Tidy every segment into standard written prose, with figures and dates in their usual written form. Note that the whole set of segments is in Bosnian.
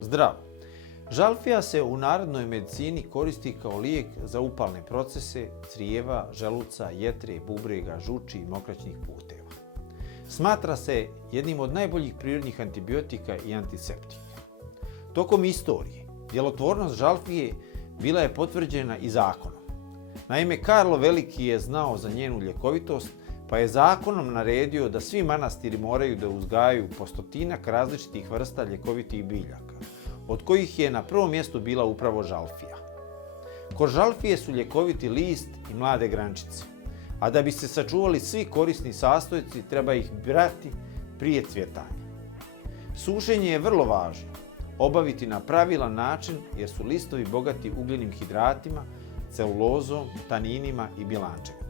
Zdrav! Žalfija se u narodnoj medicini koristi kao lijek za upalne procese crijeva, želuca, jetre, bubrega, žuči i mokraćnih puteva. Smatra se jednim od najboljih prirodnih antibiotika i antiseptika. Tokom istorije, djelotvornost žalfije bila je potvrđena i zakonom. Naime, Karlo Veliki je znao za njenu ljekovitost, pa je zakonom naredio da svi manastiri moraju da uzgajaju po 100-ak različitih vrsta ljekovitih biljaka, od kojih je na prvom mjestu bila upravo žalfija. Kod žalfije su ljekoviti list i mlade grančice, a da bi se sačuvali svi korisni sastojci treba ih brati prije cvjetanja. Sušenje je vrlo važno, obaviti na pravilan način jer su listovi bogati ugljenim hidratima, celulozom, taninima i bjelančevinama.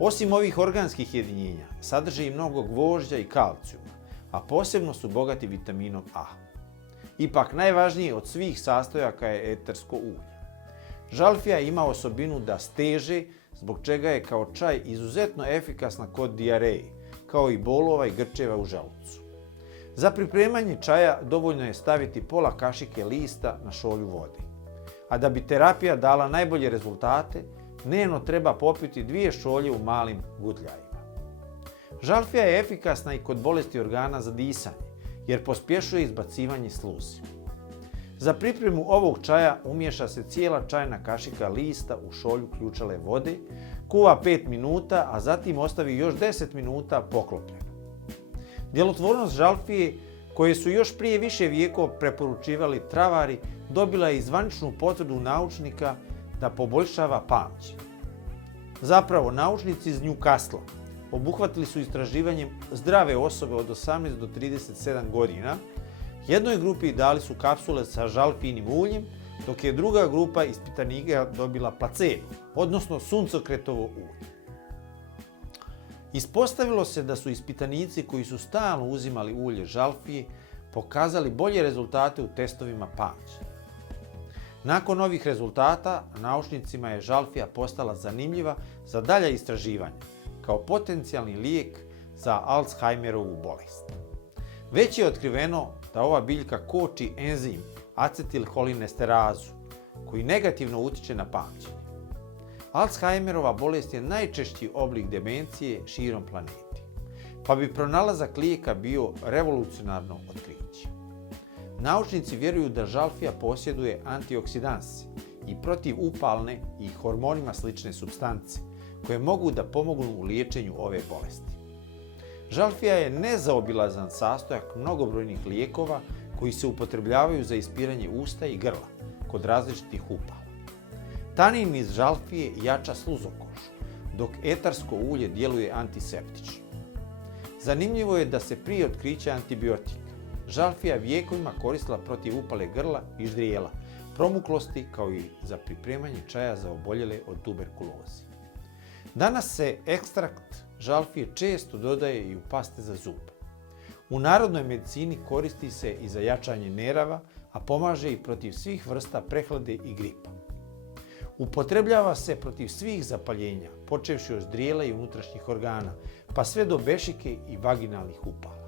Osim ovih organskih jedinjenja, sadrže i mnogo gvožđa i kalcijuma, a posebno su bogati vitaminom A. Ipak najvažnije od svih sastojaka je etersko ulje. Žalfija ima osobinu da steže, zbog čega je kao čaj izuzetno efikasna kod dijareje, kao i bolova i grčeva u želucu. Za pripremanje čaja dovoljno je staviti pola kašike lista na šolju vode. A da bi terapija dala najbolje rezultate, dnevno treba popiti 2 šolje u malim gutljajima. Žalfija je efikasna i kod bolesti organa za disanje, jer pospješuje izbacivanje sluzi. Za pripremu ovog čaja umiješa se cijela čajna kašika lista u šolju ključale vode, kuva 5 minuta, a zatim ostavi još 10 minuta poklopljeno. Djelotvornost žalfije, koje su još prije više vijekova preporučivali travari, dobila je i zvaničnu potvrdu naučnika da poboljšava pamćenje. Zapravo, naučnici iz Newcastle obuhvatili su istraživanjem zdrave osobe od 18 do 37 godina. Jednoj grupi dali su kapsule sa žalfijinim uljem, dok je druga grupa ispitanika dobila placebo, odnosno suncokretovo ulje. Ispostavilo se da su ispitanici koji su stalno uzimali ulje žalfije pokazali bolje rezultate u testovima pamćenja. Nakon ovih rezultata, naučnicima je žalfija postala zanimljiva za dalja istraživanja, kao potencijalni lijek za Alzheimerovu bolest. Već je otkriveno da ova biljka koči enzim acetilholinesterazu, koji negativno utiče na pamćenje. Alzheimerova bolest je najčešći oblik demencije širom planete, pa bi pronalazak lijeka bio revolucionarno otkriće. Naučnici vjeruju da žalfija posjeduje antioksidanse i protivupalne i hormonima slične supstance, koje mogu da pomognu u liječenju ove bolesti. Žalfija je nezaobilazan sastojak mnogobrojnih lijekova koji se upotrebljavaju za ispiranje usta i grla kod različitih upala. Tanin iz žalfije jača sluzokošu, dok etarsko ulje djeluje antiseptično. Zanimljivo je da se prije otkrića antibiotika žalfija vijekovima koristila protiv upale grla i ždrijela, promuklosti kao i za pripremanje čaja za oboljele od tuberkuloze. Danas se ekstrakt žalfije često dodaje i u paste za zub. U narodnoj medicini koristi se i za jačanje nerava, a pomaže i protiv svih vrsta prehlade i gripa. Upotrebljava se protiv svih zapaljenja, počevši od ždrijela i unutrašnjih organa, pa sve do bešike i vaginalnih upala.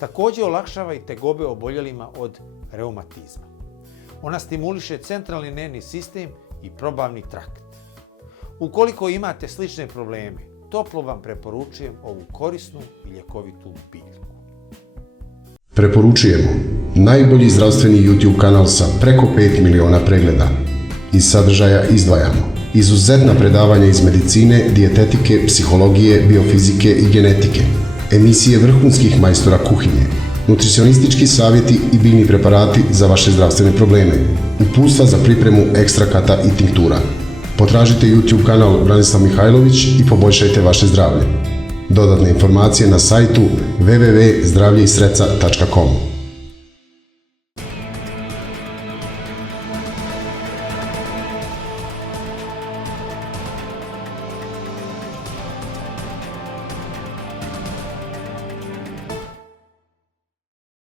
Također olakšava i tegobe oboljelima od reumatizma. Ona stimuliše centralni nervni sistem i probavni trakt. Ukoliko imate slične probleme, toplo vam preporučujem ovu korisnu i ljekovitu biljku. Preporučujemo najbolji zdravstveni YouTube kanal sa preko 5 miliona pregleda. Iz sadržaja izdvajamo izuzetna predavanja iz medicine, dijetetike, psihologije, biofizike i genetike, emisije vrhunskih majstora kuhinje, nutricionistički savjeti i biljni preparati za vaše zdravstvene probleme, uputstva za pripremu ekstrakata i tinktura. Potražite YouTube kanal Branislav Mihajlović i poboljšajte vaše zdravlje. Dodatne informacije na sajtu www.zdravljeisreca.com.